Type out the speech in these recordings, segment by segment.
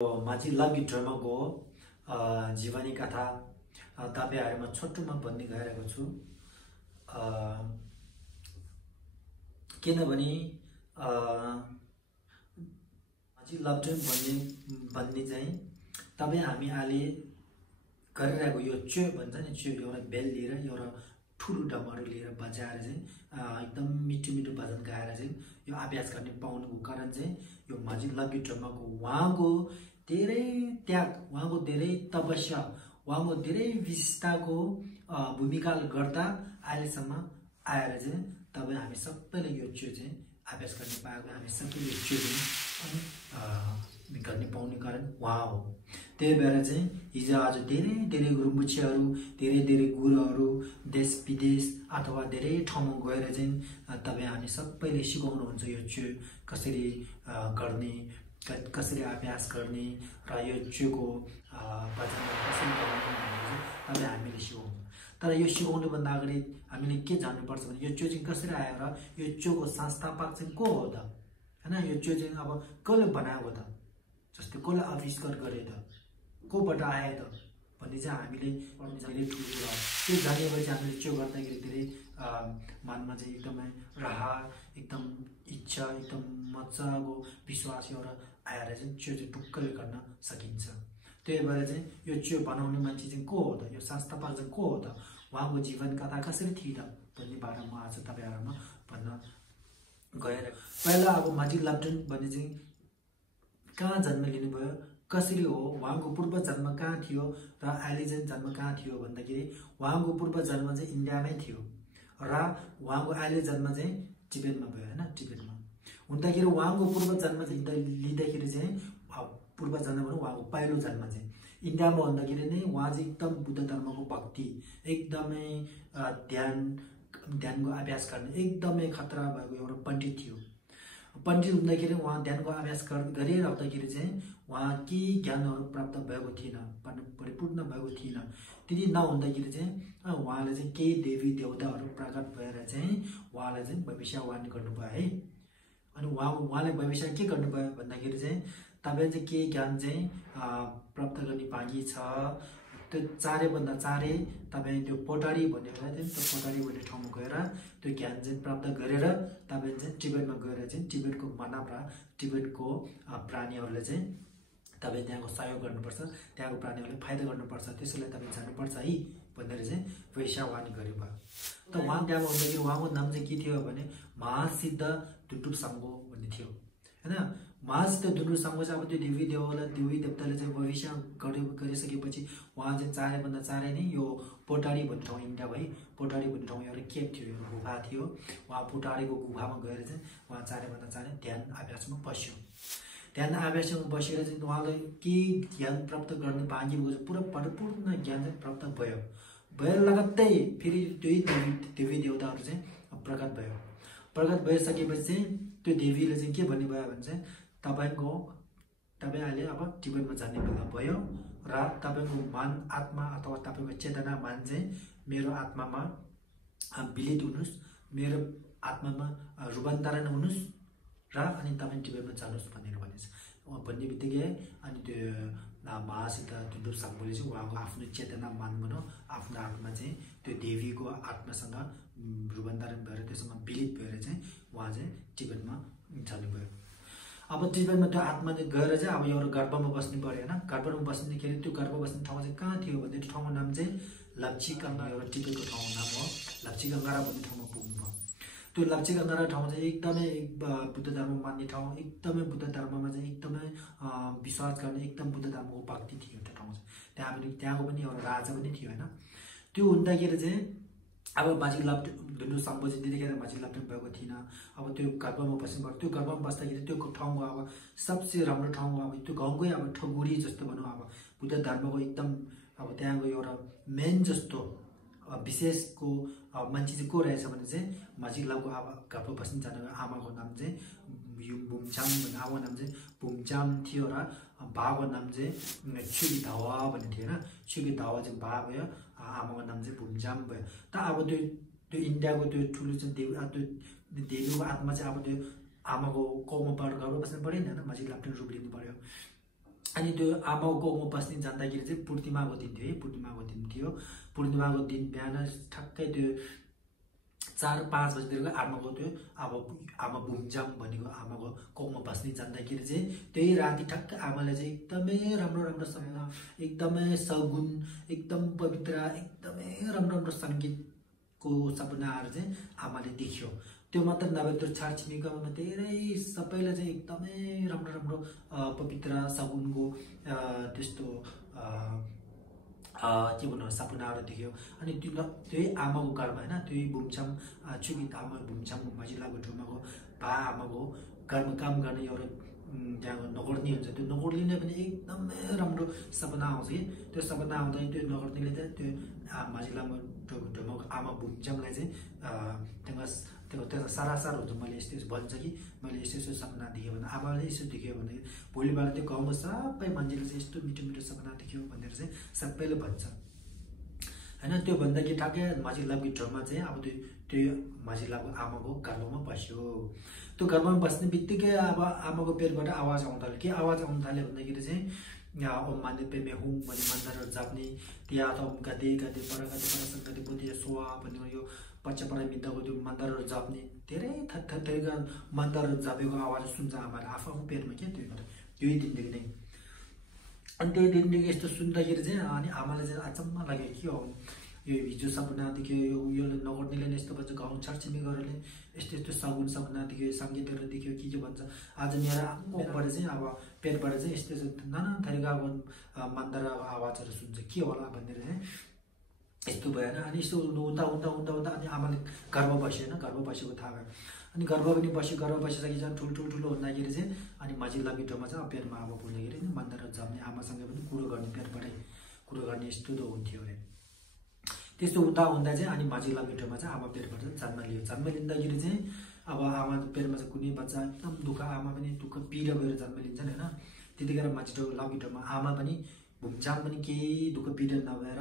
माझी लगी ड्रामाको जीवनी कथा तपाईँहरूमा छोटोमा भन्ने गइरहेको छु। किनभने माझी लभ ड्रिम भन्ने चाहिँ तपाईँ हामी अहिले गरिरहेको यो च्यो भन्छ नि, च्यो एउटा बेल लिएर एउटा ठुलो डमरू लिएर बजाएर चाहिँ एकदम मिठो मिठो भजन गाएर चाहिँ यो अभ्यास गर्ने पाउनुको कारण चाहिँ यो माझी लगी ड्रामाको उहाँको धेरै त्याग, उहाँको धेरै तपस्या, उहाँको धेरै विशेषताको भूमिका गर्दा अहिलेसम्म आएर चाहिँ तपाईँ हामी सबैले यो च्यो चाहिँ अभ्यास गर्न पाएको, हामी सबैले यो च्यो चाहिँ गर्ने पाउने कारण उहाँ हो। त्यही भएर चाहिँ हिजो आज धेरै धेरै गुरुमुखीहरू, धेरै धेरै गुरुहरू देश विदेश अथवा धेरै ठाउँमा गएर चाहिँ तपाईँ हामी सबैले सिकाउनुहुन्छ यो च्यो कसरी गर्ने, कसरी अभ्यास गर्ने र यो च्योको भजन कसरी गाउने तपाईँ हामीले सिकाउनु। तर यो सिकाउनुभन्दा अगाडि हामीले के जान्नुपर्छ भने यो च्यो चाहिँ कसरी आयो र यो च्योको संस्थापक चाहिँ को हो त, होइन? यो च्यो चाहिँ अब कसले बनाएको त, जस्तै कसले आविष्कार गरे त, कोबाट आयो त भन्ने चाहिँ हामीले धेरै ठुलो कुरा हो। त्यो जानेपछि हामीले च्यो गर्दाखेरि धेरै मनमा चाहिँ एकदमै राहत, एकदम इच्छा, एकदम मजाको विश्वास एउटा आएर चाहिँ च्यो चाहिँ टुक्कै गर्न सकिन्छ। त्यही भएर चाहिँ यो च्यो बनाउने मान्छे चाहिँ को हो त, यो संस्थापक चाहिँ को हो त, उहाँको जीवन कथा कसरी थियो त भन्ने बारेमा म आज तपाईँहरूमा भन्न गएर पहिला अब माझी लभ ड्रिम भन्ने चाहिँ कहाँ जन्म लिनुभयो, कसरी हो, उहाँको पूर्व जन्म कहाँ थियो र अहिले चाहिँ जन्म कहाँ थियो भन्दाखेरि उहाँको पूर्व जन्म चाहिँ इन्डियामै थियो र उहाँको अहिले जन्म चाहिँ टिबेटमा भयो, होइन? टिबेटमा हुँदाखेरि उहाँको पूर्व जन्म लिँदाखेरि चाहिँ पूर्व जन्म भने उहाँको पहिलो जन्म चाहिँ इन्डियामा हुँदाखेरि नै उहाँ चाहिँ एकदम बुद्ध धर्मको भक्ति, एकदमै ध्यानको अभ्यास गर्ने एकदमै खतरा भएको एउटा पण्डित थियो। पण्डित हुँदाखेरि उहाँ ध्यानको अभ्यास गरिरहँदाखेरि चाहिँ उहाँ केही ज्ञानहरू प्राप्त भएको थिएन, परिपूर्ण भएको थिएन। त्यति नहुँदाखेरि चाहिँ उहाँले चाहिँ केही देवी देवताहरू प्रकट भएर चाहिँ उहाँलाई चाहिँ भविष्यवाणी गर्नुभयो है। अनि उहाँले भविष्य के गर्नुभयो भन्दाखेरि चाहिँ तपाईँ चाहिँ केही ज्ञान चाहिँ प्राप्त गर्ने बाँकी छ, त्यो चारैभन्दा चारै तपाईँ त्यो पोटारी भन्ने बेला चाहिँ त्यो पोटारी भन्ने ठाउँमा गएर त्यो ज्ञान चाहिँ प्राप्त गरेर तपाईँ चाहिँ टिबेटमा गएर चाहिँ टिबेटको मानव र टिबेटको प्राणीहरूले चाहिँ तपाईँ त्यहाँको सहयोग गर्नुपर्छ, त्यहाँको प्राणीहरूलाई फाइदा गर्नुपर्छ, त्यसैलाई तपाईँ जानुपर्छ है भनेर चाहिँ भविष्यवाणी गर्नुभयो। त उहाँ त्यहाँ हुँदाखेरि उहाँको नाम चाहिँ के थियो भने महासिद्ध दुटुप साङ्गो भन्ने थियो, होइन? महासिद्ध दुटुप साङ्गो चाहिँ अब त्यो देवी देवताले चाहिँ भविष्य गरिसकेपछि उहाँ चाहिँ चारैभन्दा चारै नै यो पोटारी भन्ने ठाउँ, इन्डिया भई पोटारी भन्ने ठाउँ एउटा केप थियो, एउटा गुफा थियो। उहाँ पोटारीको गुफामा गएर चाहिँ उहाँ चारैभन्दा चारै ध्यान अभ्यासमा बस्यो। ध्यान अभ्यासमा बसेर चाहिँ उहाँलाई के ज्ञान प्राप्त गर्ने बाँकी भएको पुरा परिपूर्ण ज्ञान चाहिँ प्राप्त भयो। भएर लगत्तै फेरि त्यही देवी देवताहरू चाहिँ प्रकट भयो। प्रकट भइसकेपछि चाहिँ त्यो देवीले चाहिँ के भन्नुभयो भने चाहिँ तपाईँ अहिले अब टिबेटमा जाने बेला भयो र तपाईँको मन आत्मा अथवा तपाईँको चेतना मन चाहिँ मेरो आत्मामा विलित हुनुहोस्, मेरो आत्मामा रूपान्तरण हुनुहोस् र अनि तपाईँ टिबेटमा जानुहोस् भनेर भनेछ। उहाँ भन्ने बित्तिकै अनि त्यो महासिद्ध दुटुप साङ्गोले चाहिँ उहाँको आफ्नो चेतना मन भनौँ, आफ्नो आत्मा चाहिँ त्यो देवीको आत्मासँग रूपान्तरण भएर त्यसमा विलित भएर चाहिँ उहाँ चाहिँ टिबेटमा जानुभयो। अब टिबेटमा त्यो आत्मा चाहिँ गएर चाहिँ अब एउटा गर्भमा बस्नु पऱ्यो, होइन? गर्भमा बस्दाखेरि त्यो गर्भ बस्ने ठाउँ चाहिँ कहाँ थियो भने त्यो ठाउँको नाम चाहिँ लप्चीगङ्गा, एउटा टिबेटको ठाउँको नाम हो लप्चीगङ्गा भन्ने ठाउँमा पुग्नुभयो। त्यो लप्चीगङ्गा ठाउँ चाहिँ एकदमै बुद्ध धर्म मान्ने ठाउँ, एकदमै बुद्ध धर्ममा चाहिँ एकदमै विश्वास गर्ने, एकदम बुद्ध धर्मको भक्ति थियो त्यो ठाउँ चाहिँ। त्यहाँको पनि एउटा राजा पनि थियो, होइन? त्यो हुँदाखेरि चाहिँ अब माझी लभ दुटुप साङ्गो चाहिँ त्यतिखेर माझी लभ ड्रिम भएको थिएन। अब त्यो गर्भमा बस्नु पर्यो। त्यो गर्भमा बस्दाखेरि त्यो ठाउँको अब सबसे राम्रो ठाउँ अब त्यो गाउँकै अब ठगुरी जस्तो भनौँ, अब बुद्ध धर्मको एकदम अब त्यहाँको एउटा मेन जस्तो विशेषको मान्छे चाहिँ को रहेछ भने चाहिँ माझी लभको अब गर्भ बस्नु जानेको आमाको नाम चाहिँ बुमचाम भन्ने, आमाको नाम चाहिँ बुमचाम थियो र बाको नाम चाहिँ छुगी धावा भन्ने थियो, होइन? छुगी धावा चाहिँ बा भयो, आमाको नाम चाहिँ बुमचाम भयो। त अब त्यो इन्डियाको त्यो ठुलो चाहिँ देवीको आत्मा चाहिँ अब त्यो आमाको कोखमा गर्भ बस्नु पऱ्यो नि, होइन? माझी लभ ड्रिम रूप लिनु पऱ्यो। अनि त्यो आमाको कोखमा बस्ने जाँदाखेरि चाहिँ पूर्णिमाको दिन थियो है, पूर्णिमाको दिन थियो। पूर्णिमाको दिन बिहान ठ्याक्कै त्यो 4-5 बजीतिरको आमाको त्यो आमा बुम्जाम भनेको आमाको कोखमा बस्ने जाँदाखेरि चाहिँ त्यही राति ठ्याक्कै आमाले चाहिँ एकदमै राम्रो राम्रो सपना, एकदमै सगुन, एकदम पवित्र, एकदमै राम्रो राम्रो सङ्गीतको सपनाहरू चाहिँ आमाले देख्यो। त्यो मात्र नभए त्यो छरछिमेकीमा धेरै सबैलाई चाहिँ एकदमै राम्रो राम्रो पवित्र सगुनको त्यस्तो के भन्नु सपनाहरू देख्यो। अनि त्यही आमाको घरमा होइन, त्यही बुम्छाम चुकित आमा बुम्छाम मजिलाको ठाउँमाको बा आमाको घरमा काम गर्ने एउटा त्यहाँ नगर्नी हुन्छ। त्यो नगर्नीले पनि एकदमै राम्रो सपना आउँछ कि त्यो सपना आउँदा त्यो नगर्नीले चाहिँ त्यो मजिलाको ठाउँमाको आमा बुम्छामलाई चाहिँ त्यहाँ सारासार हुन्छ। मैले यस्तो भन्छ कि मैले यस्तो यस्तो सपना देखेँ भने आमाले यसो देख्यो भने भोलिबाट त्यो गाउँमा सबै मान्छेले चाहिँ यस्तो मिठो मिठो सपना देख्यो भनेर चाहिँ सबैले भन्छ होइन। त्यो भन्दाखेरि ठ्याक्कै मजिलाको ठाउँमा चाहिँ अब त्यो मजिलाको आमाको घरमा बस्यो। त्यो घरमा बस्ने बित्तिकै अब आमाको पेटबाट आवाज आउन थाल्यो। के आवाज आउन थाल्यो भन्दाखेरि चाहिँ ओम माने पेमे हुँ भन्ने मन्त्रहरू जाप्ने, त्यहाँ त गदे गदे पर गदे परसँग गदे बुद्धि सोवा भन्ने यो पच्चपरा मिद्दाको त्यो मन्त्रहरू जाप्ने धेरै थरीका मन्त्रहरू जापेको आवाज सुन्छ आमाले आफ्नो पेटमा के त्यही दिनदेखि नै। अनि त्यही दिनदेखि यस्तो सुन्दाखेरि चाहिँ अनि आमाले चाहिँ अचम्म लाग्यो के हो यो हिजो सपना देख्यो, यो नगर्नेले नै यस्तो भन्छ, गाउँ छरछिमेकीहरूले यस्तो यस्तो सगुन सपना देख्यो, सङ्गीतहरू देख्यो के भन्छ। आज मेरो मुखबाट चाहिँ अब पेटबाट चाहिँ यस्तो यस्तो नाना थरीका अब मन्त्र आवाजहरू सुन्छ के होला भनेर चाहिँ यस्तो भएन। अनि यस्तो हुँदा हुँदा हुँदा हुँदा अनि आमाले घरमा बस्यो होइन, घरमा बसेको थाहा भयो। अनि घरमा पनि बस्यो, घरमा बसिसकेपछि झन् ठुलो हुँदाखेरि चाहिँ अनि मजिल्ला मिठोमा चाहिँ अब पेटमा अब पुग्दाखेरि मन्त्र जप्ने, आमासँग पनि कुरो गर्ने, पेटबाटै कुरो गर्ने यस्तो त हुन्थ्यो अरे। त्यस्तो हुँदा हुँदा चाहिँ अनि मजिल्ला मिठोमा चाहिँ आमा पेटबाट जन्म लियो। जन्म लिँदाखेरि चाहिँ अब आमा पेटमा चाहिँ कुनै बच्चा एकदम दुःख, आमा पनि दुःख पीडा गएर जन्म लिन्छन् होइन। त्यतिखेर मजिलाभिटोमा आमा पनि भुम्चाम पनि केही दुःख पीडा नभएर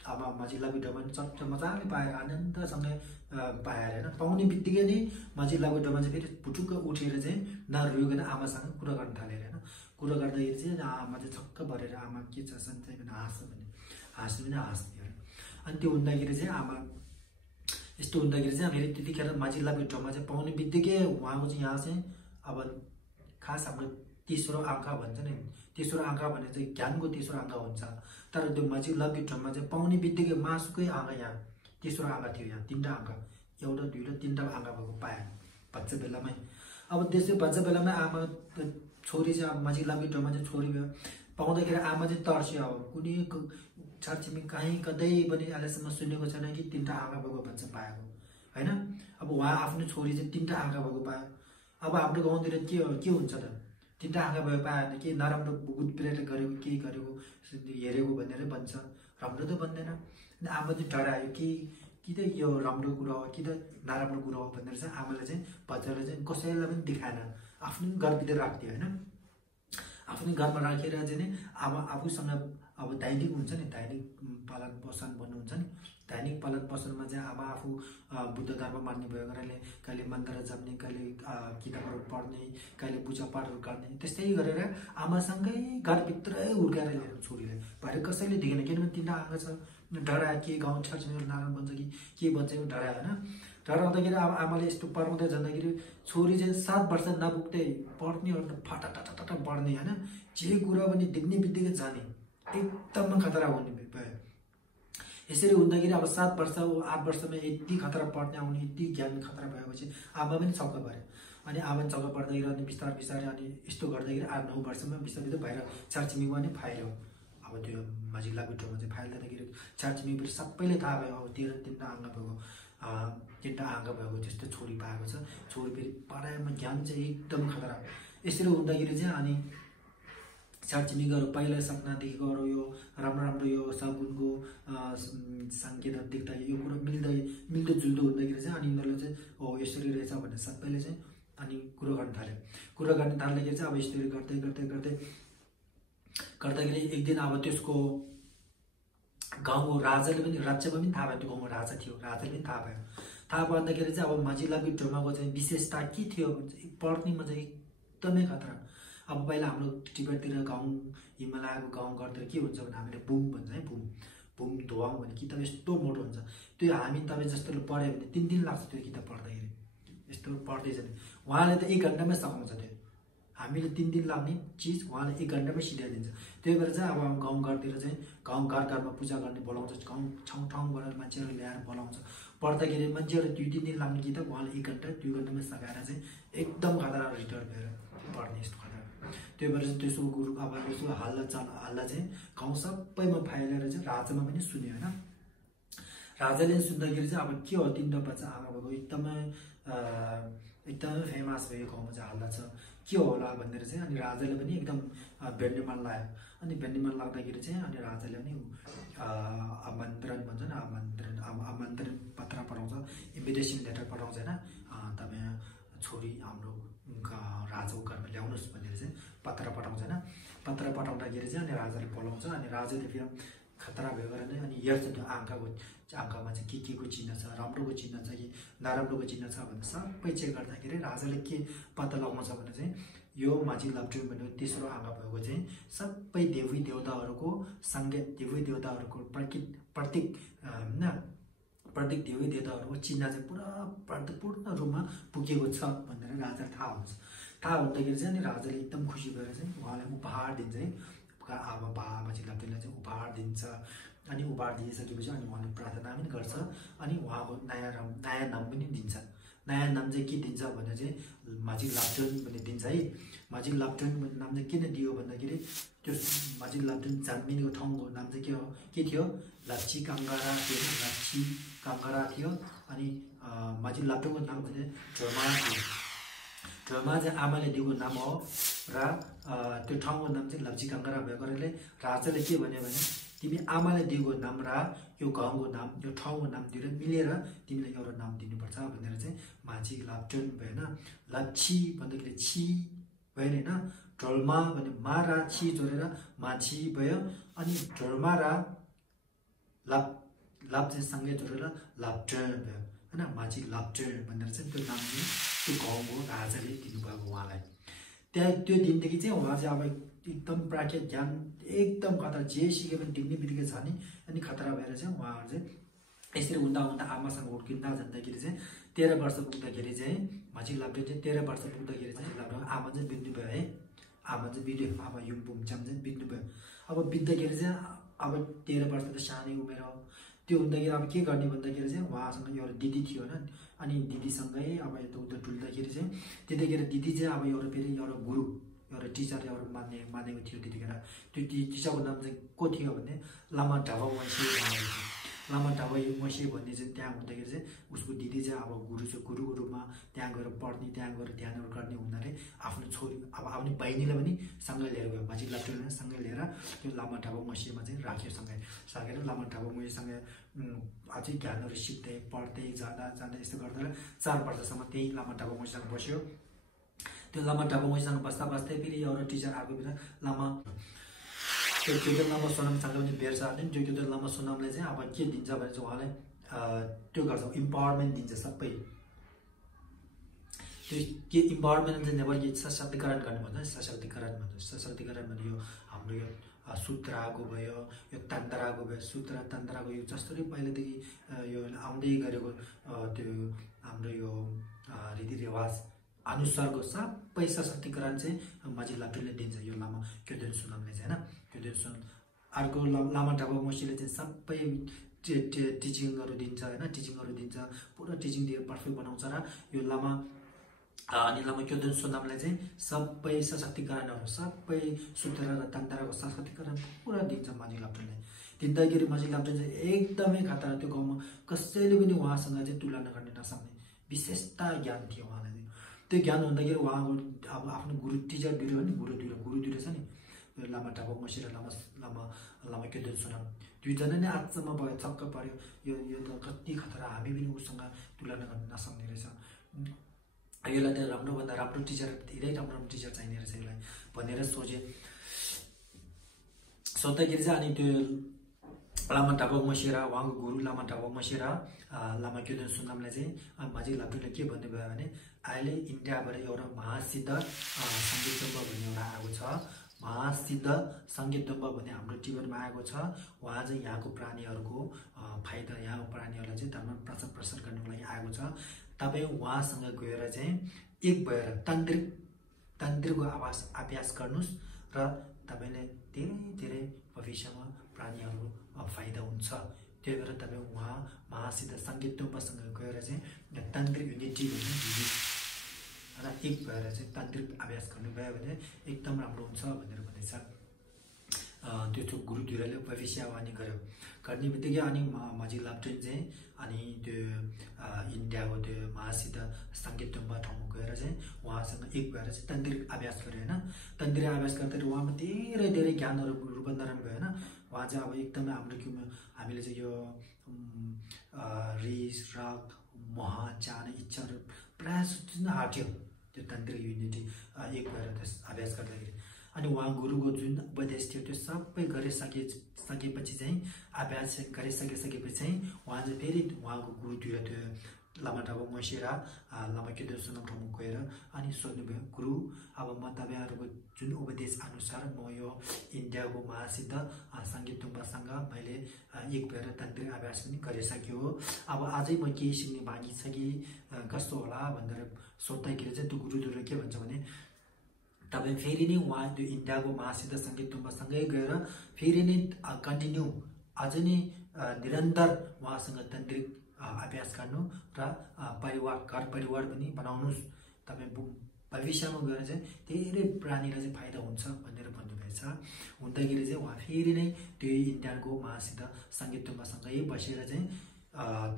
आमा मजिलाभिटोमा पनि चट्ट मजाले पाएर आनन्दसँगै पाएर होइन। पाउने बित्तिकै नै मजिलाभिटोमा चाहिँ फेरि पुटुक्क उठेर चाहिँ नरोइकन आमासँग कुरा गर्न थालेर होइन। कुरा गर्दाखेरि चाहिँ आमा चाहिँ छक्क भरेर आमा के छ सन्चै पनि हाँस्छ भने हाँस्नु पनि हाँस्ने। अनि त्यो हुँदाखेरि चाहिँ आमा यस्तो हुँदाखेरि चाहिँ फेरि त्यतिखेर मजिलाभिटोमा चाहिँ पाउने बित्तिकै उहाँको चाहिँ यहाँ चाहिँ अब खास हाम्रो तेस्रो आँखा भन्छ नि, तेस्रो आँखा भने चाहिँ ज्ञानको तेस्रो आँखा हुन्छ। तर त्यो मजिलाको ठाउँमा चाहिँ पाउने बित्तिकै मासुकै आँखा यहाँ तेस्रो आँखा थियो। यहाँ 3टा आँखा, एउटा 2टा 3टा आँखा भएको पाएँ बच्चा बेलामै। अब त्यसै बच्चा बेलामै आमा छोरी चाहिँ अब मजिलाको ठाउँमा चाहिँ छोरी भयो। पाउँदाखेरि आमा चाहिँ तर्स्यो। अब कुनै छरछिमेकी कहीँ कतै पनि अहिलेसम्म सुनेको छैन कि 3टा आँखा भएको बच्चा पाएको होइन। अब उहाँ आफ्नो छोरी चाहिँ 3टा आँखा भएको पायो। अब हाम्रो गाउँतिर के हुन्छ त, 3टा आँखा भएको पायो भने के नराम्रो भूत प्रेत गरेको केही गरेको हेरेको भनेर भन्छ, राम्रो त भन्दैन। अनि आमा चाहिँ डरायो कि त यो राम्रो कुरा हो कि त नराम्रो कुरा हो भनेर चाहिँ आमाले चाहिँ बच्चालाई चाहिँ कसैलाई पनि देखाएन, आफ्नो घरभित्र राख्थ्यो होइन। आफ्नो घरमा राखेर चाहिँ आमा आफूसँग अब दैनिक हुन्छ नि, दैनिक पालन पोषण भन्नुहुन्छ नि, दैनिक पालन पोषणमा चाहिँ आमा आफू बुद्ध धर्म मान्ने भयो कारणले कहिले मन्त्र जप्ने, कहिले किताबहरू पढ्ने, कहिले पूजापाठहरू गर्ने, त्यस्तै गरेर आमासँगै घरभित्रै हुर्काएर ल्याएर छोरीलाई भएर कसैले देखेन। किनभने 3टा आँखा छ, डरायो के गाउँ छरछिमेकी नारायण भन्छ कि के भन्छ यो डरायो होइन। डराउँदाखेरि अब आमाले यस्तो पढाउँदै जाँदाखेरि छोरी चाहिँ 7 वर्ष नपुग्दै पढ्ने फटाटा पढ्ने होइन, जे कुरा पनि देख्ने बित्तिकै जाने, एकदम खतरा हुने भयो। यसरी हुँदाखेरि अब 7 वर्ष 8 वर्षमा यति खतरा पढ्ने आउने, यति ज्ञान खतरा भएपछि आमा पनि छक्क पऱ्यो। अनि आमा छक्क पर्दाखेरि अनि बिस्तारै अनि यस्तो गर्दाखेरि 8-9 वर्षमा बिस्तारै बाहिर छरछिमेकीमा नै फाइल्यो। अब त्यो मजिलाको ठाउँमा चाहिँ फाइल्दाखेरि छरछिमेकी सबैले थाहा भयो अब 3टा आँखा भएको 3टा आँखा भएको त्यस्तो छोरी पाएको छ। छोरी फेरि पढाइमा ज्ञान चाहिँ एकदम खतरा। यसरी हुँदाखेरि चाहिँ अनि छरछिमेकीहरू पहिला सपना देखेकोहरू यो राम्रो यो सगुनको सङ्केतहरू देख्दा यो कुरा मिल्दोजुल्दो हुँदाखेरि चाहिँ अनि यिनीहरूले चाहिँ हो यसरी रहेछ भनेर सबैले चाहिँ अनि कुरो गर्न थाल्यो। कुरो गर्न थाल्दाखेरि चाहिँ अब यसरी गर्दाखेरि एक दिन अब त्यसको गाउँको राज्यमा पनि थाहा भयो, त्यो गाउँमा राजा थियो, राजाले पनि थाहा भयो। थाहा पाउँदाखेरि चाहिँ अब मजिलाको ठाउँमाको चाहिँ विशेषता के थियो भने चाहिँ पढ्नेमा चाहिँ एकदमै खतरा। अब पहिला हाम्रो टिबेटतिर गाउँ हिमालयको गाउँ घरतिर के हुन्छ भने हामीले बुम भन्छ है, बुम बुम धोवाङ भन्ने किताब यस्तो मोटो हुन्छ, त्यो हामी तपाईँ जस्तोले पढ्यो भने 3 दिन लाग्छ त्यो किताब पढ्दाखेरि, यस्तो पढ्दै जाने। उहाँले त 1 घन्टामै सघाउँछ त्यो, हामीले 3 दिन लाग्ने चिज उहाँले 1 घन्टामै सिधाइदिन्छ। त्यही भएर चाहिँ अब गाउँघरतिर चाहिँ गाउँ घरमा पूजा गर्ने बोलाउँछ, गाउँ ठाउँबाट मान्छेहरू ल्याएर बोलाउँछ, पढ्दाखेरि मान्छेहरू 2-3 दिन लाग्ने किताब उहाँले 1 घन्टा 2 घन्टामै सघाएर चाहिँ एकदम खतरा रिटायर भएर पढ्ने यस्तो खतरा। त्यही भएर चाहिँ त्यसो गुरु अब यसो हल्ला चाहिँ गाउँ सबैमा फैलेर चाहिँ राजामा पनि सुन्यो होइन। राजाले सुन्दाखेरि चाहिँ अब के हो 3 बच्चा आमा बाबु एकदमै फेमस भयो गाउँमा चाहिँ हल्ला छ, के होला भनेर चाहिँ अनि राजाले पनि एकदम भेट्ने मन लाग्यो। अनि भेट्ने मन लाग्दाखेरि चाहिँ अनि राजाले पनि आमन्त्रण भन्छ नि, आमन्त्रण पत्र पठाउँछ, इन्भिटेसन लेटर पठाउँछ होइन, तपाईँ छोरी हाम्रो राजाको घरमा ल्याउनुहोस् भनेर चाहिँ पत्र पठाउँछ होइन। पत्र पठाउँदाखेरि चाहिँ अनि राजाले बोलाउँछ, अनि राजाले फेरि खतरा भयो भने अनि हेर्छ त्यो आँखामा चाहिँ के को चिन्ह छ, राम्रोको चिन्ह छ कि नराम्रोको चिन्ह छ भनेर सबै चेक गर्दाखेरि राजाले के पत्ता लगाउँछ भने चाहिँ यो माझी लाप्चुङ भन्ने तेस्रो आँखा भएको चाहिँ सबै देवी देवताहरूको सङ्केत, देवी देवताहरूको प्रतीक होइन, प्रत्येक देवी देवताहरूको चिन्ह चाहिँ पूर्ण रूपमा पुगेको छ भनेर राजालाई थाहा हुन्छ। थाहा हुँदाखेरि चाहिँ अनि राजाले एकदम खुसी भएर चाहिँ उहाँलाई उपहार दिन्छ है, आमाजी लाप्चुङलाई चाहिँ उपहार दिन्छ। अनि उपहार दिइसकेपछि अनि उहाँले प्रार्थना पनि गर्छ, अनि उहाँको नयाँ नाम पनि दिन्छ। नयाँ नाम चाहिँ के दिन्छ भने चाहिँ माझी लाप्चुङ भन्ने दिन्छ है। माझी लाप्चुङ भन्ने नाम चाहिँ किन दियो भन्दाखेरि त्यो माझी लाप्चुङ जन्मिनेको ठाउँको नाम चाहिँ के थियो, लाप्ची काङ्गारा थियो, लाप्ची काङ्गारा थियो। अनि माझी लाप्चुङको नाम चाहिँ ड्रमा थियो, ड्रमा चाहिँ आमाले दिएको नाम हो र त्यो ठाउँको नाम चाहिँ लाप्ची काङ्गारा भएकोले राजाले के भन्यो भने तिमी आमाले दिएको नाम र यो गाउँको नाम, यो ठाउँको नाम दिएर मिलेर तिमीलाई एउटा नाम दिनुपर्छ भनेर चाहिँ माझी लाप्चुङ भयो होइन। लच्छी भन्दाखेरि छि भयो होइन, ढोल्मा भने मा र छि जोडेर माछी भयो, अनि ढोल्मा र लाप चाहिँ सँगै जोडेर लाप्चुङ भयो होइन, माझी लाप्चुङ भनेर चाहिँ त्यो नाम चाहिँ त्यो गाउँको राजाले दिनुभएको उहाँलाई। त्यहाँ त्यो दिनदेखि चाहिँ उहाँ चाहिँ अब एकदम प्राख्यात ज्ञान एकदम खतरा, जे सिके पनि टिप्ने बित्तिकै छ नि, अनि खतरा भएर चाहिँ उहाँहरू चाहिँ यसरी हुँदा आमासँग हुर्किँदा जाँदाखेरि चाहिँ 13 वर्ष पुग्दाखेरि चाहिँ माझी लाप्चुङ चाहिँ 13 वर्ष पुग्दाखेरि चाहिँ आमा चाहिँ बित्नु भयो है, आमा चाहिँ बित्यो, आमा युम्बुमचाम चाहिँ बित्नु भयो। अब बित्दाखेरि चाहिँ अब 13 वर्ष त सानै उमेर हो, त्यो हुँदाखेरि अब के गर्ने भन्दाखेरि चाहिँ उहाँसँग एउटा दिदी थियो होइन, अनि दिदीसँगै अब यता डुल्दाखेरि चाहिँ त्यतिखेर दिदी चाहिँ अब फेरि एउटा गुरु, एउटा टिचर एउटा मानेको थियो त्यतिखेर। त्यो टिचरको नाम चाहिँ को थियो भने लामा ढाबा वैँसी भनेको थियो। लामा ढाबा वैँसी भन्ने चाहिँ त्यहाँ हुँदाखेरि चाहिँ उसको दिदी चाहिँ अब गुरुको रूपमा त्यहाँ गएर पढ्ने, त्यहाँ गएर ध्यानहरू गर्ने हुनाले आफ्नो छोरी अब आफ्नो बहिनीलाई पनि सँगै लिएर गयो, माझी लाप्चुङलाई सँगै लिएर त्यो लामा ढाबा वैँसीमा चाहिँ राख्यो सँगै। लामा ढाबा वैँसीसँगै अझै ज्ञानहरू सिक्दै पढ्दै जाँदा यस्तो गर्दा 4 वर्षसम्म त्यही लामा ढाबा वैँसीसँग बस्यो। त्यो लामा ढाबा वैँसीसँग बस्दा फेरि एउटा टिचर आएको बेला लामा त्यो जोग्य लामा सोनामसँग पनि भेट छ भने जोग्य लामा सोनामले चाहिँ अब के दिन्छ भने चाहिँ उहाँलाई त्यो गर्छ, इम्पावरमेन्ट दिन्छ सबै। त्यो के इम्पावरमेन्ट चाहिँ नेभर के सशक्तिकरण गर्ने भन्छ, सशक्तिकरण भन्छ। सशक्तिकरण भने यो हाम्रो यो सूत्रको भयो, यो तन्त्राको भयो, सूत्र तन्त्रको यो जसरी पहिलेदेखि यो आउँदै गरेको त्यो हाम्रो यो रीतिरिवाज अनुसारको सबै सशक्तिकरण चाहिँ माझी लाप्चुङले दिन्छ, यो लामा क्योदेन सोनामले चाहिँ होइन। क्योदेन सोनाम अर्को लामा ढाबा वैँसीले चाहिँ सबै टिचिङहरू दिन्छ होइन, टिचिङहरू दिन्छ, पुरा टिचिङ दिएर पर्फेक्ट बनाउँछ। र यो लामा क्योदेन सोनामले चाहिँ सबै सशक्तिकरणहरू, सबै सूत्र र तन्त्रको सशक्तिकरण पुरा दिन्छ माझी लाप्चुङले। दिँदाखेरि माझी लाप्चुङ चाहिँ एकदमै खतरा, त्यो गाउँमा कसैले पनि उहाँसँग चाहिँ तुलना गर्न नसक्ने विशेषता ज्ञान थियो उहाँलाई। त्यो ज्ञान हुँदाखेरि उहाँको अब आफ्नो गुरु टिचर दुइटा हो नि, गुरु दुइटा छ नि, लामा ढाबा वैँसी र लामा क्योदेन सोनाम दुईजना नै आजसम्म भयो, छक्क पर्यो, यो त कति खतरा, हामी पनि उसँग तुलना गर्न नसक्ने रहेछ, यसलाई त राम्रोभन्दा राम्रो टिचर, धेरै राम्रो टिचर चाहिने रहेछ यसलाई भनेर सोच्दाखेरि चाहिँ अनि त्यो लामा टापक मसेरा उहाँको गुरु लामा टापक मसेरा लामा क्योदन सुनामले चाहिँ माझी लाप्टुले के भन्नु भयो भने अहिले इन्डियाबाट एउटा महासिद्ध सङ्गीत डम्ब भन्ने एउटा आएको छ। महासिद्ध सङ्गीत डम्ब भन्ने हाम्रो टिबेटमा आएको छ। उहाँ चाहिँ यहाँको प्राणीहरूको फाइदा यहाँको प्राणीहरूलाई चाहिँ धर्म प्रचार प्रसार गर्नको लागि आएको छ। तपाईँ उहाँसँग गएर चाहिँ एक भएर तान्त्रिकको अभ्यास गर्नुहोस् र तपाईँले धेरै भविष्यमा प्राणीहरू फाइदा हुन्छ। त्यही भएर तपाईँ उहाँ महासिद्ध सङ्गीत डम्बसँग गएर चाहिँ तान्त्रिक युनिटी र एक भएर चाहिँ तान्त्रिक अभ्यास गर्नुभयो भने एकदम राम्रो हुन्छ भनेर भन्दैछ। त्यो गुरुद्वाराले भविष्यवाणी गर्यो गर्ने बित्तिकै अनि माझी लाप्टुन चाहिँ अनि त्यो इन्डियाको त्यो महासिद्ध सङ्गीत डम्बा ठाउँमा गएर चाहिँ उहाँसँग एक भएर चाहिँ तान्त्रिक अभ्यास गर्यो होइन। तान्त्रिक अभ्यास गर्दाखेरि उहाँमा धेरै ज्ञानहरू रूपान्तरण भयो होइन। उहाँ चाहिँ अब एकदमै हाम्रो हामीले चाहिँ यो रिस राग मोह चाहना इच्छाहरू प्रायः हट्यो त्यो तान्त्रिक युनिटी एक भएर अभ्यास गर्दाखेरि। अनि उहाँ गुरुको जुन उपदेश थियो त्यो सबै गरिसकेपछि चाहिँ अभ्यास गरिसकेपछि चाहिँ उहाँ चाहिँ फेरि उहाँको गुरुतिर त्यो लामा टापक मसेरा लामा क्योदन सुनाम ठाउँमा गएर अनि सोध्नुभयो गुरु अब म तपाईँहरूको जुन उपदेश अनुसार म यो इन्डियाको महासिद्ध सङ्गीत डम्बासँग मैले एक भएर तान्त्रिक अभ्यास पनि गरिसक्यो हो। अब अझै म केही सिक्ने बाँकी छ कि कस्तो होला भनेर सोद्धाखेरि चाहिँ त्यो गुरुद्वाराले के भन्छ भने तपाईँ फेरि नै उहाँ त्यो इन्डियाको महासिद्ध सङ्गीत डम्बासँगै गएर फेरि नै कन्टिन्यू अझै नै निरन्तर उहाँसँग तान्त्रिक अभ्यास गर्नु र घर परिवार पनि बनाउनुहोस्। तपाईँ भविष्यमा गएर चाहिँ धेरै प्राणीलाई चाहिँ फाइदा हुन्छ भनेर भन्नुभएछ। हुँदाखेरि चाहिँ उहाँ फेरि नै त्यो इन्डियाको महासिद्ध सङ्गीत डम्बासँगै बसेर चाहिँ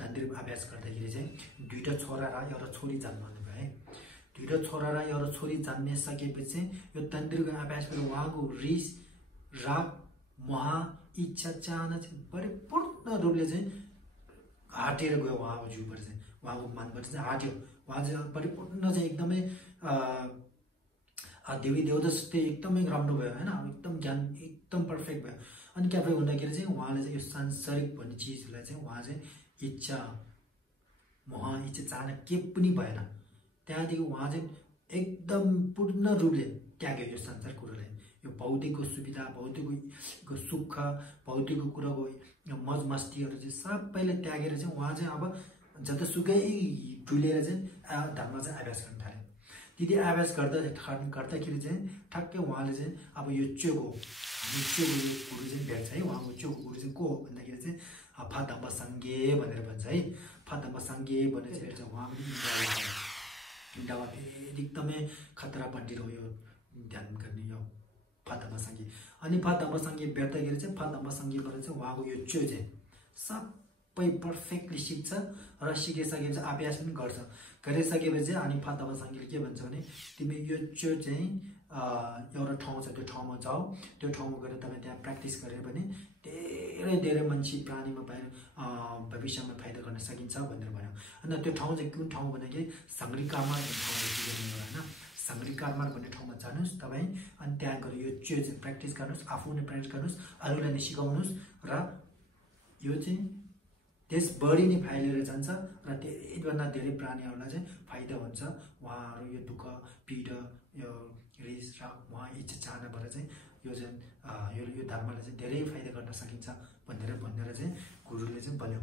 तान्त्रिक अभ्यास गर्दाखेरि चाहिँ 2टा छोरा र एउटा छोरी जन्माउनु भयो है। 2टा छोरा र एउटा छोरी जन्मिन सकेपछि यो तान्त्रिक अभ्यासबाट उहाँको रिस राग मोह इच्छा चाहना चाहिँ परिपूर्ण रूपले चाहिँ हटेर गयो। उहाँको जिउबाट चाहिँ उहाँको मनबाट चाहिँ हट्यो। उहाँ चाहिँ परिपूर्ण चाहिँ एकदमै देवी देवता जस्तै एकदमै राम्रो भयो होइन। एकदम ज्ञान एकदम पर्फेक्ट भयो। अनि क्या भयो भन्दाखेरि चाहिँ उहाँले चाहिँ यो सांसारिक भन्ने चिजलाई चाहिँ उहाँ चाहिँ इच्छा मोह इच्छा चाहना के पनि भएन। त्यहाँदेखि उहाँ चाहिँ एकदम पूर्ण रूपले त्याग्यो यो संसार कुरोलाई। यो भौतिकको सुविधा भौतिकको सुख भौतिकको कुराको मज मस्तीहरू चाहिँ सबैले त्यागेर चाहिँ उहाँ चाहिँ अब जतासुकै डुलेर चाहिँ धर्म चाहिँ अभ्यास गर्न थाल्यो। त्यति अभ्यास गर्दाखेरि चाहिँ ठ्याक्कै उहाँले चाहिँ अब यो चोको हामी चोको यो गुरु चाहिँ भेट्छ है। उहाँको चोको गुरु चाहिँ को हो भन्दाखेरि चाहिँ फादम्बा सङ्गे भनेर भन्छ है। फादम्बा सङ्गे भनेर चाहिँ उहाँ पनि इन्डियामा एकदमै खतरा पण्डित हो यो ध्यान गर्ने यो फादम्बा सङ्गे। अनि फादम्बा सङ्गे भेट्दाखेरि चाहिँ फादम्बा सङ्गेबाट चाहिँ उहाँको यो चो चाहिँ सबै पर्फेक्टली सिक्छ र सिकिसकेपछि अभ्यास पनि गर्छ। गरिसकेपछि अनि फादम्बा सङ्गेले के भन्छ भने तिमी यो चो चाहिँ एउटा ठाउँ छ त्यो ठाउँमा जाऊ। त्यो ठाउँमा गएर तपाईँ त्यहाँ प्र्याक्टिस गऱ्यो भने धेरै मान्छे प्राणीमा भविष्यमा फाइदा गर्न सकिन्छ भनेर भन्यो। अन्त त्यो ठाउँ चाहिँ कुन ठाउँ भन्दाखेरि सङ्ग्री कारमार भन्ने ठाउँ होइन। सङ्ग्री कारमार भन्ने ठाउँमा जानुहोस् तपाईँ। अनि त्यहाँ गएर यो चो चाहिँ प्र्याक्टिस गर्नुहोस् आफू नै प्र्याक्टिस गर्नुहोस् अरूलाई नै सिकाउनुहोस् र यो चाहिँ देशभरि नै फैलिएर जान्छ र धेरैभन्दा धेरै प्राणीहरूलाई चाहिँ फाइदा हुन्छ। उहाँहरू यो दुःख पीडा यो रिस राग उहाँ इच्छा चाहनाबाट चाहिँ यो चाहिँ यो धर्मलाई चाहिँ धेरै फाइदा गर्न सकिन्छ भनेर चाहिँ गुरुले चाहिँ भन्यो।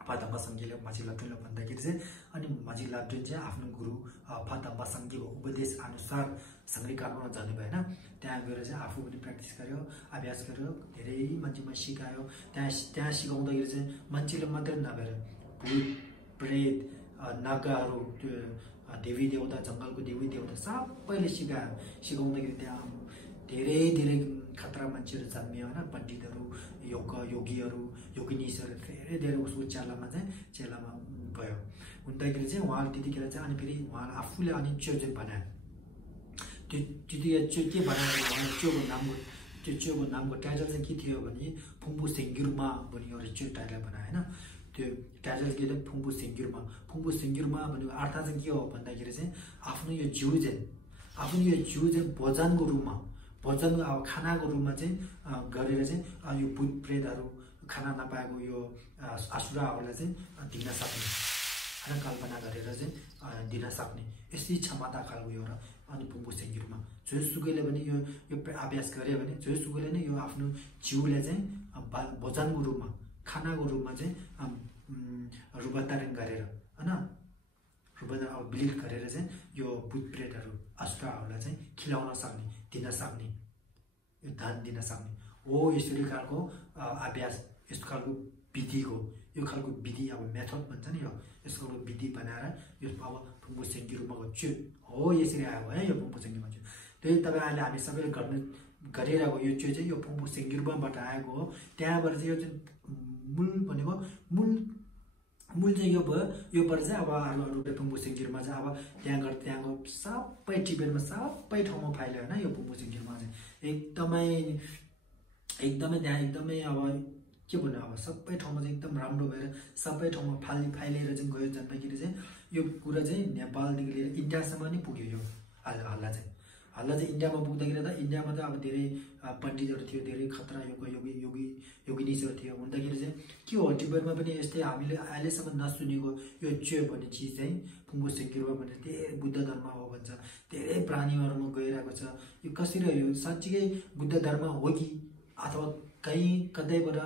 फादम्बा सङ्गेले माझी लाप्टुनलाई भन्दाखेरि चाहिँ अनि माझी लाप्टुन चाहिँ आफ्नो गुरु फादम्बा सङ्गेको उपदेश अनुसार सङ्ग्री कारमारमा जानुभयो होइन। त्यहाँ गएर चाहिँ आफू पनि प्र्याक्टिस गर्यो अभ्यास गर्यो धेरै मान्छेमा सिकायो। त्यहाँ सिकाउँदाखेरि चाहिँ मान्छेले मात्रै नभएर भूत प्रेत नागाहरू त्यो देवी देवता जङ्गलको देवी देवता सबैले सिकाउँदाखेरि त्यहाँ धेरै खतरा मान्छेहरू जन्मियो होइन। पण्डितहरू योगीहरू योगिनीसहरू धेरै उसको चेलामा गयो। हुँदाखेरि चाहिँ उहाँले त्यतिखेर चाहिँ अनि फेरि उहाँले आफूले अनि चो चाहिँ बनायो। त्यो चो के बनायो उहाँले त्यो चोको नामको टाइटल चाहिँ के थियो भने फुम्बु सेङ्गुरमा भन्ने एउटा चो टाइटल बनायो होइन। त्यो टाइटल के थियो फुम्बु सेङ्गुरमा भनेको अर्थ चाहिँ के हो भन्दाखेरि चाहिँ आफ्नो यो जिउ चाहिँ भोजनको रूपमा भोजनको अब खानाको रूपमा चाहिँ गरेर चाहिँ यो भूत प्रेतहरू खाना नपाएको यो आसुराहरूलाई चाहिँ दिन सक्ने होइन कल्पना गरेर चाहिँ दिन सक्ने यस्तै क्षमता खालको एउटा अनि पुम्बु सेङ्गिरमा जोसुकैले पनि यो अभ्यास गऱ्यो भने जोसुकैले नै यो आफ्नो जिउलाई चाहिँ भोजनको रूपमा खानाको रूपमा चाहिँ रूपान्तरण गरेर होइन रूपान्तरण ब्लिड गरेर चाहिँ यो भूत प्रेतहरू आसुराहरूलाई चाहिँ खिलाउन सक्ने दिन सक्ने यो दान दिन सक्ने हो यसरी खालको अभ्यास यस्तो खालको विधिको यो खालको विधि अब मेथड भन्छ नि यो यसको विधि बनाएर यो अब पुम्बु सेङ्गिरुमा छु हो यसरी आयो है यो पुम्बु सेङ्गिरुमा छु त्यही तपाईँ अहिले हामी सबैले गरिरहेको यो चाहिँ यो पुम्बु सेङ्गिरुमाबाट आएको हो त्यहाँबाट चाहिँ यो चाहिँ मूल भनेको मूल चाहिँ यो भयो योबाट चाहिँ अब अरू पुम्बु सेङ्गिरुमा चाहिँ अब त्यहाँको सबै टिबेटमा सबै ठाउँमा फैल्यो होइन यो पुम्बु सेङ्गिरुमा चाहिँ एकदमै त्यहाँ एकदमै अब के भन्नु अब सबै ठाउँमा चाहिँ एकदम राम्रो भएर सबै ठाउँमा फैलिएर चाहिँ गयो जन्दाखेरि चाहिँ यो कुरा चाहिँ नेपालदेखि लिएर इन्डियासम्म नै पुग्यो यो हल्ला चाहिँ इन्डियामा पुग्दाखेरि त इन्डियामा त अब धेरै पण्डितहरू थियो धेरै खतरा योगिनीसहरू थियो हुँदाखेरि चाहिँ के हो टिबेटमा पनि यस्तै हामीले अहिलेसम्म नसुनेको यो च्यो भन्ने चिज चाहिँ पुम्बु सेङ्गिरुमा भनेर धेरै बुद्ध धर्म हो भन्छ धेरै प्राणीहरूमा गइरहेको छ यो कसरी यो साँच्चीकै बुद्ध धर्म हो कि अथवा कहीँ कतैबाट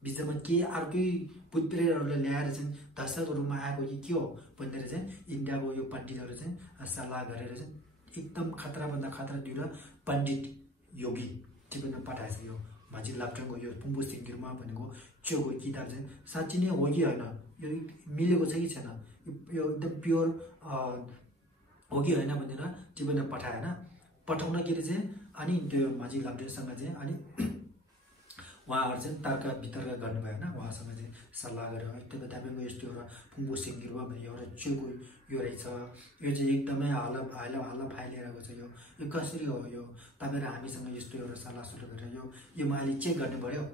बिचमा के अर्कै भूतप्रेतहरूलाई ल्याएर चाहिँ दर्शकको रूपमा आएको कि के हो भनेर चाहिँ इन्डियाको यो पण्डितहरू चाहिँ सल्लाह गरेर चाहिँ एकदम खतराभन्दा खतरा दुईवटा पण्डित योगी टिबेटमा पठाएछ यो माझी लाप्चाङको यो पुम्बु सेङ्गिरुमा भनेको च्योको किताब चाहिँ साँच्ची नै हो कि होइन यो मिलेको छ कि छैन यो एकदम प्योर हो कि होइन भनेर टिबेटमा पठाएन पठाउँदाखेरि चाहिँ अनि त्यो माझी लाप्चाङसँग चाहिँ अनि उहाँहरू चाहिँ तर्क वितर्क गर्नुभयो होइन उहाँसँग चाहिँ सल्लाह गरेर तपाईँको यस्तो एउटा पुम्बु सेङ्गिरुमा भन्ने एउटा च्योको यो रहेछ यो चाहिँ एकदमै हल्ला फैलिरहेको छ यो कसरी हो यो तपाईँ र हामीसँग यस्तो एउटा सल्लाह गरेर यो मैले चेक गर्नु पऱ्यो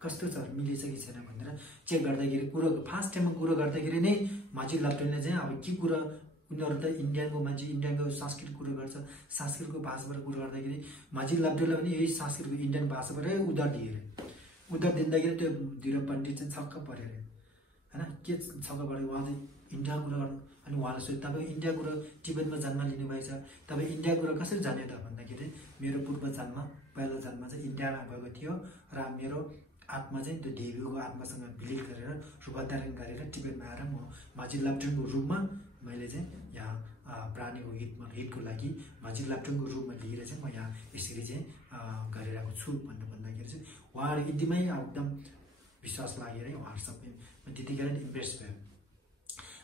कस्तो छ मिलेछ कि छैन भनेर चेक गर्दाखेरि फर्स्ट टाइममा कुरो गर्दाखेरि नै माझी लाप्चाङले चाहिँ अब के कुरा उनीहरू त इन्डियाको मान्छे इन्डियनको संस्कृत कुरो गर्छ संस्कृतको भाषाबाट कुरो गर्दाखेरि माझी लाप्चाङले पनि यही संस्कृतको इन्डियन भाषाबाटै उधार दिए उधार दिँदाखेरि त्यो दुईवटा पण्डित चाहिँ छक्क पऱ्यो अरे होइन के छक्क पऱ्यो उहाँ चाहिँ इन्डिया कुरा गर्नु अनि उहाँले सोध्यो तपाईँ इन्डिया कुरा टिबेटमा जन्म लिनुभएछ तपाईँ इन्डिया कुरा कसरी जान्यो त भन्दाखेरि मेरो पूर्व जन्म पहिलो जन्म चाहिँ इन्डियामा भएको थियो र मेरो आत्मा चाहिँ त्यो देवीको आत्मासँग विलिन गरेर रूपान्तरण गरेर टिबेटमा आएर म माझी लाप्चाङको रूपमा मैले चाहिँ यहाँ प्राणीको हितको लागि माझी लाप्चाङको रूपमा लिएर चाहिँ म यहाँ यसरी चाहिँ गरिरहेको छु भन्दाखेरि चाहिँ उहाँहरू यतिमै एकदम विश्वास लागेर उहाँहरू सबै त्यतिखेर इम्प्रेस भयो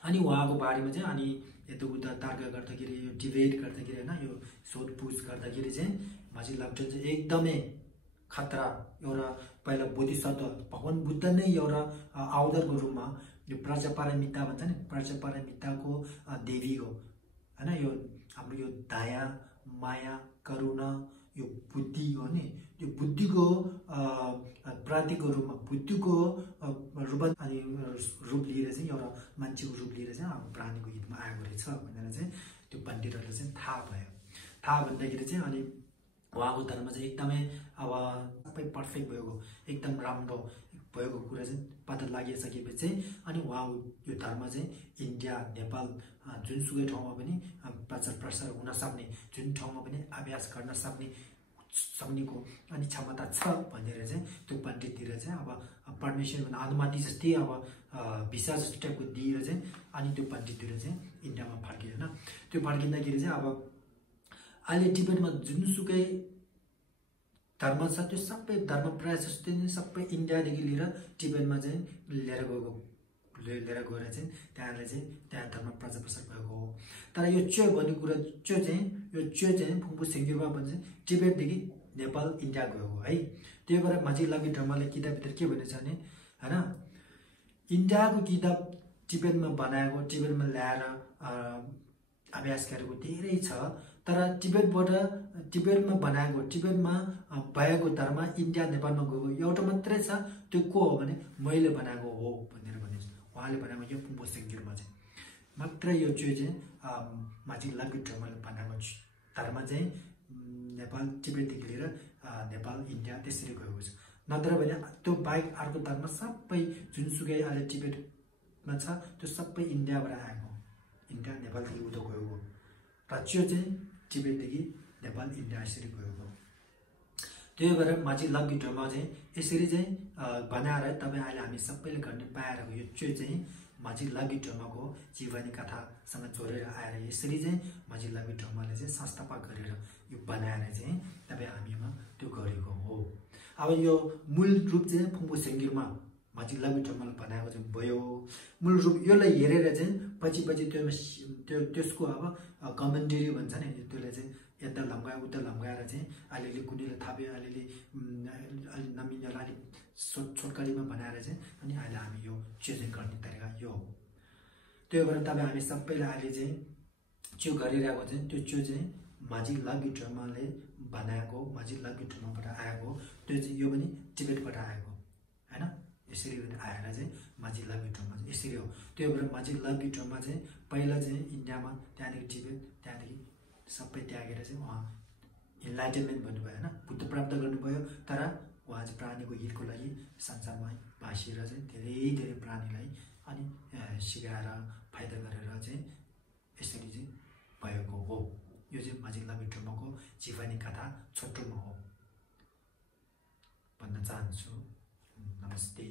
अनि उहाँको बारेमा चाहिँ अनि यताउता तर्क गर्दाखेरि यो डिबेट गर्दाखेरि होइन यो सोधपुछ गर्दाखेरि चाहिँ माझी लाप्चाङ चाहिँ एकदमै खतरा एउटा पहिला बोधिसत्व भगवान बुद्ध नै एउटा अवतारको रूपमा यो प्रजापारमिता भन्छ नि प्रजापारमिताको देवी हो होइन यो हाम्रो यो दया माया करुणा यो बुद्धि हो नि यो बुद्धिको प्रतीकको रूपमा बुद्धिको रूप अनि रूप लिएर चाहिँ एउटा मान्छेको रूप लिएर चाहिँ अब प्राणीको हितमा आएको रहेछ भनेर चाहिँ त्यो पण्डितहरूलाई चाहिँ थाहा भन्दाखेरि चाहिँ अनि उहाँको धर्म चाहिँ एकदमै अब सबै पर्फेक्ट भएको एकदम राम्रो भएको कुरा चाहिँ पत्ता लागिसकेपछि चाहिँ अनि उहाँको यो धर्म चाहिँ इन्डिया नेपाल जुनसुकै ठाउँमा पनि प्रचार प्रसार हुन सक्ने जुन ठाउँमा पनि अभ्यास गर्न सक्नेको अनि क्षमता छ भनेर चाहिँ त्यो पण्डिततिर चाहिँ अब परमेश्वर अनुमति जस्तै अब भिसा जस्तो टाइपको दिएर चाहिँ अनि त्यो पण्डिततिर चाहिँ इन्डियामा फर्कियो होइन त्यो फर्किँदाखेरि चाहिँ अब अहिले टिबेटमा जुनसुकै धर्म छ त्यो सबै धर्म प्रायः जस्तै नै सबै इन्डियादेखि लिएर टिबेटमा चाहिँ लिएर गएर चाहिँ त्यहाँ धर्म प्रचार प्रसार भएको हो तर यो च्यो भन्ने कुरा च्यो चाहिँ पुम्बु सेङ्गिरुमा भन्छ टिबेटदेखि नेपाल इन्डिया गएको हो है त्यही भएर माझी लाप्चाङ धर्मले किताबभित्र के भनेछ भने होइन इन्डियाको किताब टिबेटमा बनाएको टिबेटमा ल्याएर अभ्यास गरेको धेरै छ तर टिबेटमा बनाएको टिबेटमा भएको धर्म इन्डिया नेपालमा गएको एउटा मात्रै छ त्यो को हो भने मैले बनाएको हो भनेर भनेको उहाँले बनाएको यो पुम्बु सेङ्गिरुमा चाहिँ मात्र यो चाहिँ माझी लाप्चाङ धर्मले बनाएको धर्म चाहिँ नेपाल टिबेटदेखि लिएर नेपाल इन्डिया त्यसरी गएको छ नत्र भने त्यो बाहेक अर्को धर्म सबै जुनसुकै अहिले टिबेटमा छ त्यो सबै इन्डियाबाट आएको हो। इन्डिया नेपालदेखि उता गएको हो र त्यो चाहिँ टिबेटदेखि नेपाल इन्डिया यसरी गएको हो। त्यही भएर माझी लग्गी ड्रामा चाहिँ यसरी चाहिँ बनाएर तपाईँ अहिले हामी सबैले गर्ने पाएको यो चाहिँ माझी लग्गी ड्रामाको जीवनी कथासँग जोडेर आएर यसरी चाहिँ माझी लग्गी ड्रामाले चाहिँ संस्थापक गरेर यो बनाएर चाहिँ तपाईँ हामीमा त्यो गरेको हो। अब यो मूल रूप चाहिँ फुम्बु सेङ्गिरमा माझी लग्गी ड्रामाले बनाएको चाहिँ भयो। मूल रूप यसलाई हेरेर चाहिँ पछि त्यसको अब कमेन्ट्री भन्छ नि, त्यसले चाहिँ यता लम्कायो उता लम्काएर चाहिँ अलिअलि कुनीले थाप्यो, अलिअलि नमिनेर अलिक छोटकरीमा बनाएर चाहिँ अनि अहिले हामी यो चाहिँ गर्ने तरिका यो हो। त्यो भएर तपाईँ हामी सबैले अहिले चाहिँ त्यो गरिरहेको चाहिँ त्यो चाहिँ माझी लग्गी ड्रामाले बनाएको, माझी लग्गी ड्रामाबाट आएको, त्यो चाहिँ यो पनि टिबेटबाट आएको होइन। यसरी आएर चाहिँ माझी लग्गी ड्रामा चाहिँ यसरी हो। त्यो भएर माझी लग्गी ड्रामा चाहिँ पहिला चाहिँ इन्डियामा, त्यहाँदेखि टिबेट, त्यहाँदेखि सबै त्यागेर चाहिँ उहाँ इन्लाइटनमेन्ट भन्नुभयो होइन, बुद्ध प्राप्त गर्नुभयो। तर उहाँ चाहिँ प्राणीको हितको लागि संसारमा भाँसिएर चाहिँ धेरै प्राणीलाई अनि सिकाएर फाइदा गरेर चाहिँ यसरी चाहिँ भएको हो। यो चाहिँ माझी लग्गी ड्रामाको जीवनी कथा छोटोमा हो भन्न चाहन्छु। नमस्ते।